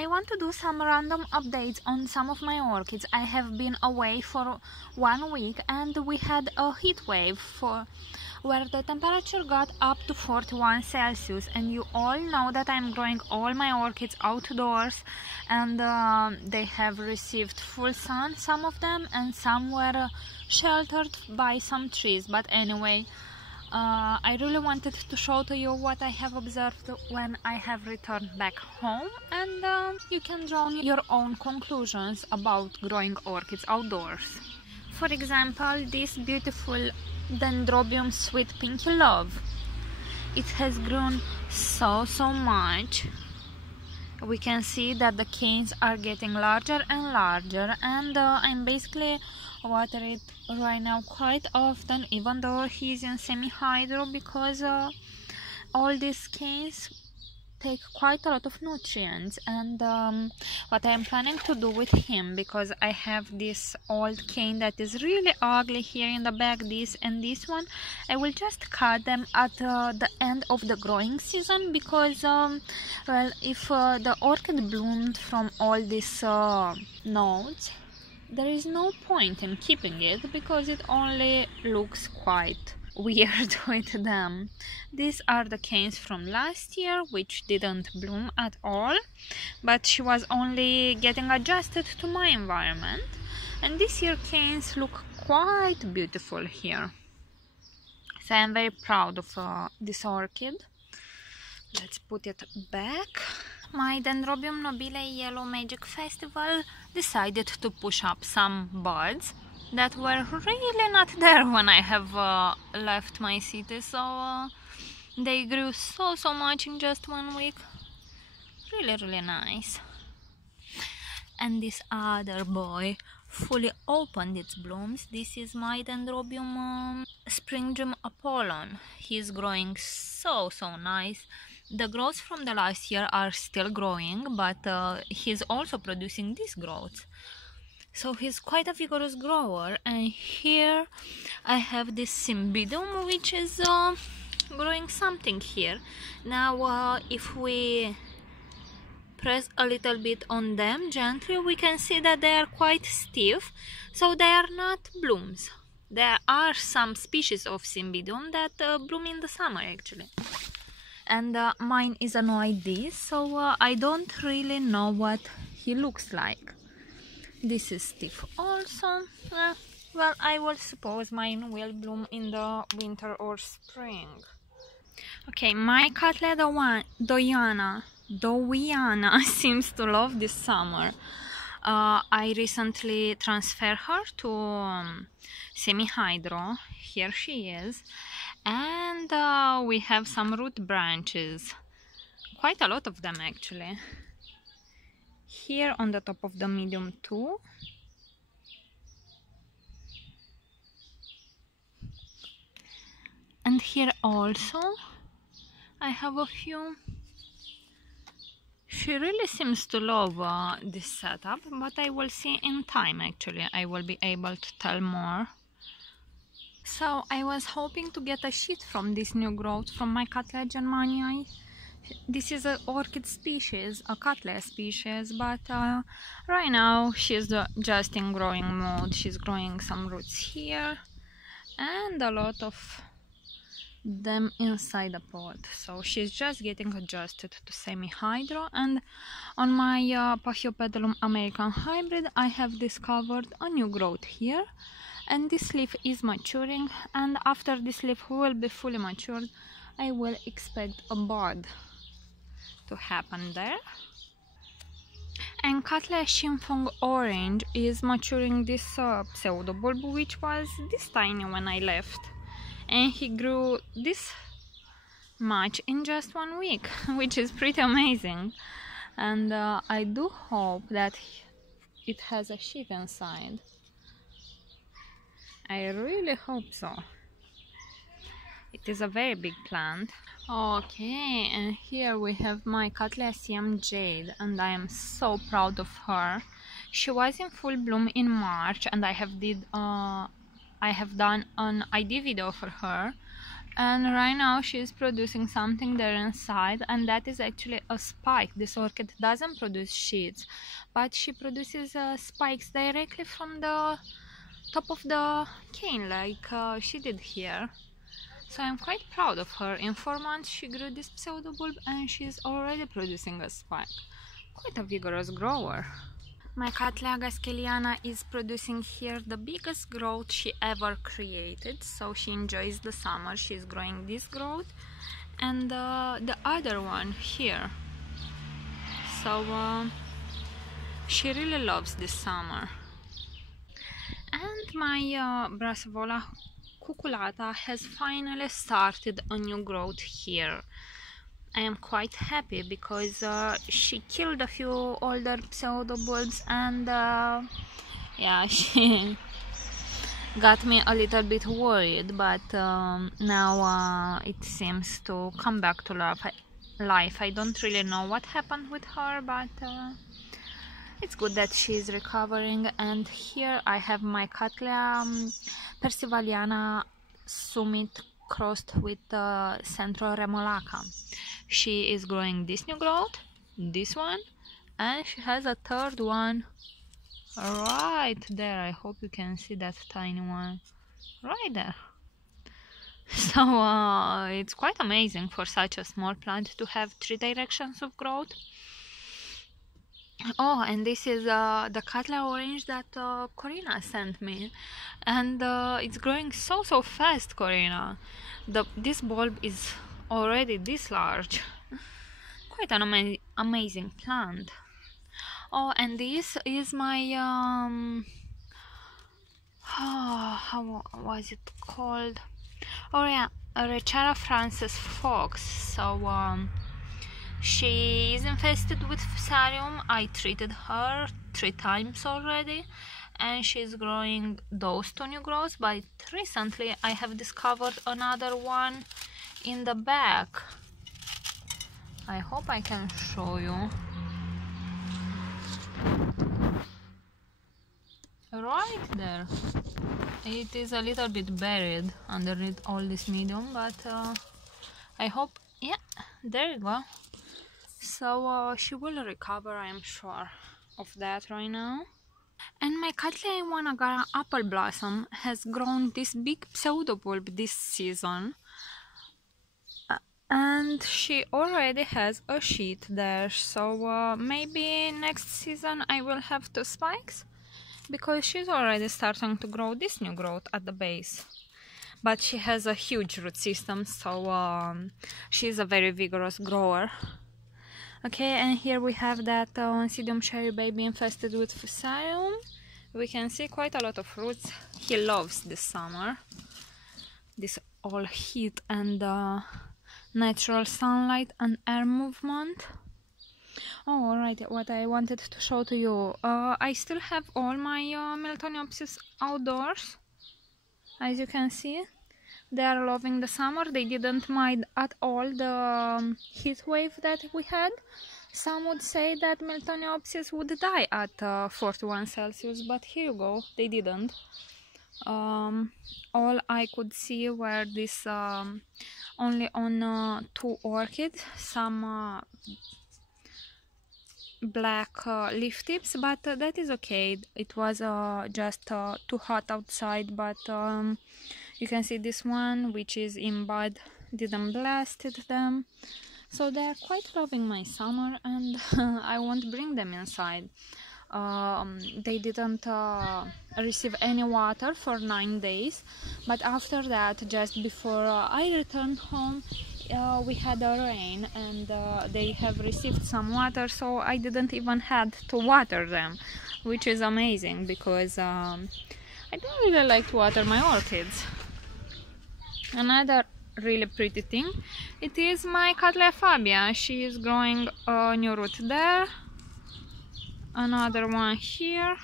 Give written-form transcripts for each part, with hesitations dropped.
I want to do some random updates on some of my orchids. I have been away for 1 week and we had a heat wave where the temperature got up to 41 Celsius, and you all know that I'm growing all my orchids outdoors, and they have received full sun, some of them, and some were sheltered by some trees. But anyway, I really wanted to show to you what I have observed when I have returned back home, and you can draw your own conclusions about growing orchids outdoors. For example, this beautiful Dendrobium Sweet Pinky Love. It has grown so much. We can see that the canes are getting larger and larger, and I'm basically watering it right now quite often, even though he's in semi-hydro, because all these canes take quite a lot of nutrients. And what I'm planning to do with him, because I have this old cane that is really ugly here in the back, this and this one, I will just cut them at the end of the growing season, because well, if the orchid bloomed from all these nodes, there is no point in keeping it, because it only looks quite weird with them. These are the canes from last year, which didn't bloom at all, but she was only getting adjusted to my environment. And this year canes look quite beautiful here, so I'm very proud of this orchid. Let's put it back. My Dendrobium nobile Yellow Magic Festival decided to push up some buds that were really not there when I have left my city, so they grew so much in just 1 week. Really nice. And this other boy fully opened its blooms. This is my Dendrobium Spring Dream Apollon. He's growing so nice. The growths from the last year are still growing, but he's also producing these growths. So he's quite a vigorous grower. And here I have this Cymbidium, which is growing something here. Now if we press a little bit on them gently, we can see that they are quite stiff, so they are not blooms. There are some species of Cymbidium that bloom in the summer actually. And mine is an OID, so I don't really know what he looks like. This is stiff also. Well, I will suppose mine will bloom in the winter or spring. Okay, my Cattleya Dowiana seems to love this summer. I recently transferred her to semi-hydro. Here she is. And we have some root branches. Quite a lot of them actually. Here on the top of the medium too. And here also I have a few. She really seems to love this setup, but I will see in time actually. I will be able to tell more. So I was hoping to get a sheet from this new growth from my Cattleya germanii. This is an orchid species, a Cattleya species, but right now she's just in growing mode. She's growing some roots here and a lot of them inside the pot, so she's just getting adjusted to semi-hydro. And on my Pachyopedilum American hybrid I have discovered a new growth here, and this leaf is maturing, and after this leaf will be fully matured I will expect a bud to happen there. And Cattleya Xinfeng Orange is maturing this pseudo bulb, which was this tiny when I left, and he grew this much in just 1 week, which is pretty amazing. And I do hope that it has a sheath inside. I really hope so. It is a very big plant. Okay, and here we have my Cattleya CM Jade, and I am so proud of her. She was in full bloom in March, and I have done an ID video for her And right now she's producing something there inside, and that is actually a spike. This orchid doesn't produce sheets, but she produces spikes directly from the top of the cane, like she did here. So I'm quite proud of her. In 4 months she grew this pseudo bulb and she's already producing a spike. Quite a vigorous grower. My Cattleya gaskeliana is producing here the biggest growth she ever created, so she enjoys the summer. She's growing this growth and the other one here. So she really loves this summer. And my Brassavola cuculata has finally started a new growth here. I am quite happy because she killed a few older pseudo bulbs and yeah, she got me a little bit worried, but now it seems to come back to life. I don't really know what happened with her, but it's good that she's recovering. And here I have my Cattleya persivaliana summit crossed with Central Remolacha. She is growing this new growth, this one, and she has a third one right there. I hope you can see that tiny one right there. So it's quite amazing for such a small plant to have 3 directions of growth. Oh, and this is the Cattleya orange that Corina sent me, and it's growing so fast, Corina. This bulb is already this large. Quite an amazing plant. Oh, and this is my how was it called? Oh yeah, Rechara Frances Fox. So she is infested with Fusarium. I treated her 3 times already, and she's growing those 2 new growths, but recently I have discovered another one in the back. I hope I can show you. Right there. It is a little bit buried underneath all this medium, but I hope, yeah, there you go. So she will recover, I am sure of that right now. And my Cattleya Iwanagara apple blossom has grown this big pseudo bulb this season. And she already has a sheet there, so maybe next season I will have 2 spikes, because she's already starting to grow this new growth at the base. But she has a huge root system, so she's a very vigorous grower. Okay, and here we have that Oncidium cherry baby infested with Fusarium. We can see quite a lot of roots. He loves this summer, this all heat and natural sunlight and air movement. Oh, alright, what I wanted to show to you, I still have all my Miltoniopsis outdoors. As you can see, they are loving the summer. They didn't mind at all the heat wave that we had. Some would say that Miltoniopsis would die at 41 Celsius, but here you go, they didn't. All I could see were this only on 2 orchids, some black leaf tips, but that is okay. It was just too hot outside, but you can see this one, which is in bud, didn't blasted them. So they are quite loving my summer, and I won't bring them inside. They didn't receive any water for 9 days, but after that, just before I returned home, we had a rain, and they have received some water, so I didn't even had to water them, which is amazing, because I don't really like to water my orchids. Another really pretty thing, it is my Cattleya Fabia. She is growing a new root there, another one here.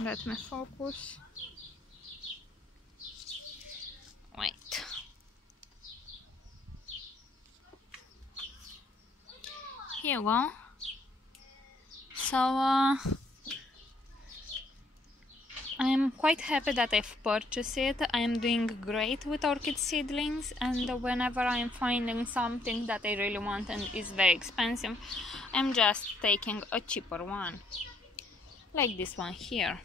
Let me focus. Wait. Here you go. So I am quite happy that I've purchased it. I am doing great with orchid seedlings, and whenever I am finding something that I really want and is very expensive, I'm just taking a cheaper one, like this one here.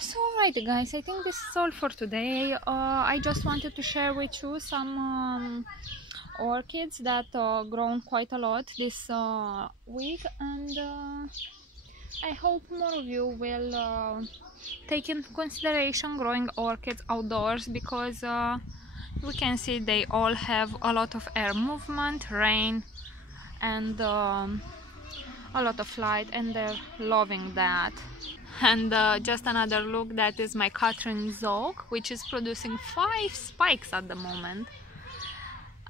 So alright guys, I think this is all for today. I just wanted to share with you some orchids that grown quite a lot this week, and I hope more of you will take into consideration growing orchids outdoors, because we can see they all have a lot of air movement, rain, and a lot of light, and they're loving that. And just another look, that is my Catherine Zoc, which is producing 5 spikes at the moment.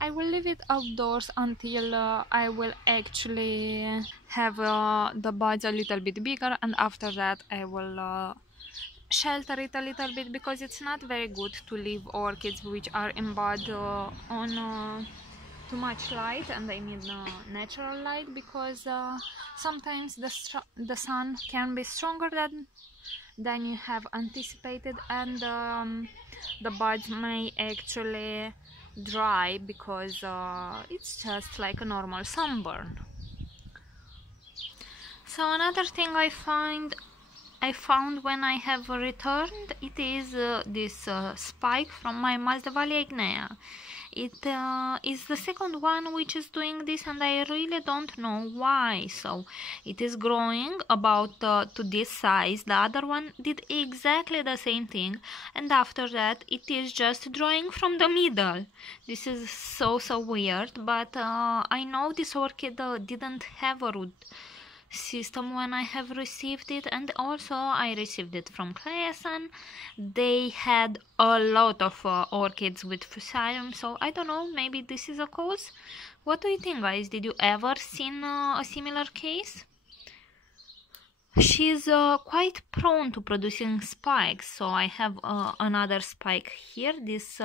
I will leave it outdoors until I will actually have the buds a little bit bigger, and after that I will shelter it a little bit, because it's not very good to leave orchids which are in bud on too much light, and I mean natural light, because sometimes the sun can be stronger than you have anticipated, and the buds may actually dry, because it's just like a normal sunburn. So another thing I found when I have returned, it is this spike from my Masdevallia ignea. It is the second one which is doing this, and I really don't know why. So it is growing about to this size. The other one did exactly the same thing, and after that it is just drawing from the middle. This is so weird, but I know this orchid didn't have a root system when I have received it, and also I received it from Claeson. They had a lot of orchids with fusarium, so I don't know, maybe this is a cause. What do you think, guys? Did you ever seen a similar case? She's quite prone to producing spikes, so I have another spike here, this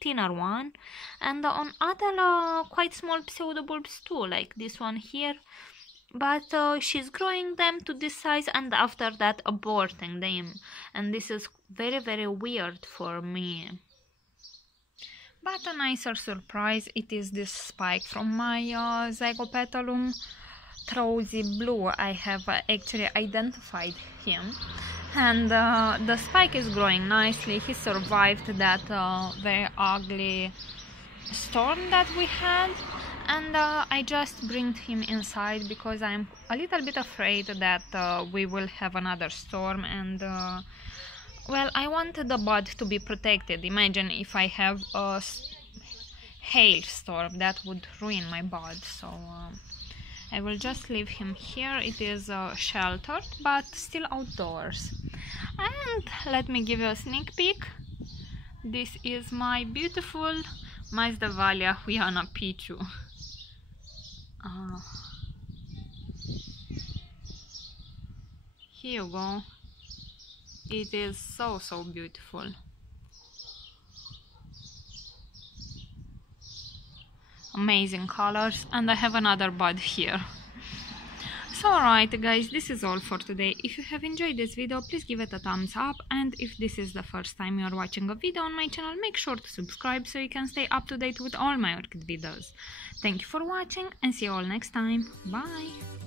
thinner one, and on other quite small pseudobulbs too, like this one here. But she's growing them to this size, and after that aborting them, and this is very weird for me. But a nicer surprise, it is this spike from my Zygopetalum Trowsy Blue. I have actually identified him, and the spike is growing nicely. He survived that very ugly storm that we had, and I just bring him inside because I'm a little bit afraid that we will have another storm, and well, I want the bud to be protected. Imagine if I have a hailstorm, that would ruin my bud, so I will just leave him here. It is sheltered but still outdoors. And let me give you a sneak peek. This is my beautiful Masdevallia Huiana Pichu. Here you go. It is so beautiful. Amazing colors, and I have another bud here. So alright guys, this is all for today. If you have enjoyed this video, please give it a thumbs up, and if this is the first time you are watching a video on my channel, make sure to subscribe so you can stay up to date with all my orchid videos. Thank you for watching, and see you all next time. Bye!